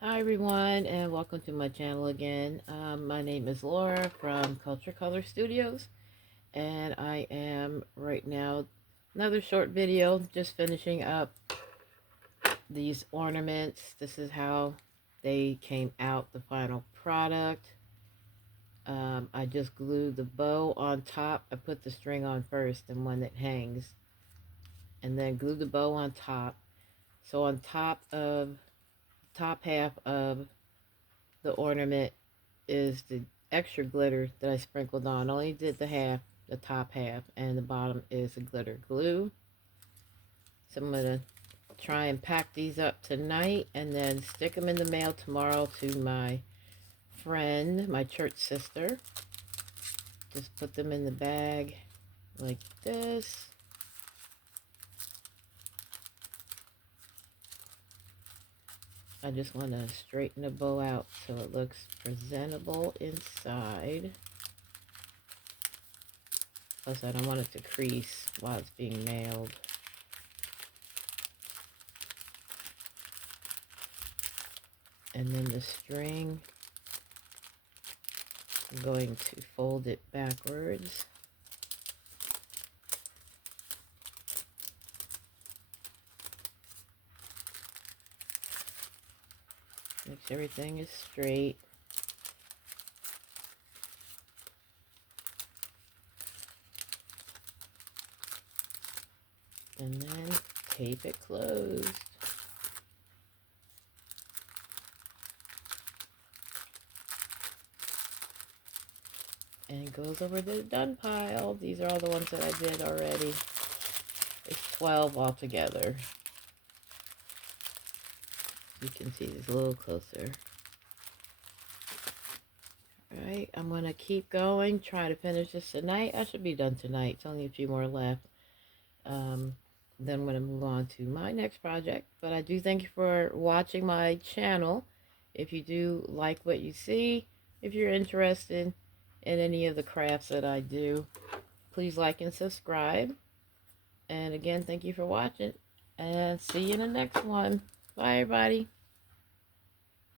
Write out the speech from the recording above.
Hi everyone, and welcome to my channel again. My name is Laura from Kulchure Kolors Studios, and I am right now another short video just finishing up these ornaments. This is how they came out, the final product. I just glued the bow on top. I put the string on first and one that hangs, and then glue the bow on top. So on top half of the ornament is the extra glitter that I sprinkled on. I only did the top half, and the bottom is the glitter glue. So I'm going to try and pack these up tonight and then stick them in the mail tomorrow to my friend, my church sister. Just put them in the bag like this. I just want to straighten the bow out so it looks presentable inside. Plus, I don't want it to crease while it's being mailed. And then the string, I'm going to fold it backwards. Make sure everything is straight. And then tape it closed. And it goes over the done pile. These are all the ones that I did already. It's 12 altogether. You can see this a little closer. Alright, I'm going to keep going, try to finish this tonight. I should be done tonight. It's only a few more left. Then I'm going to move on to my next project. But I do thank you for watching my channel. If you do like what you see, if you're interested in any of the crafts that I do, please like and subscribe. And again, thank you for watching. And see you in the next one. Bye, everybody.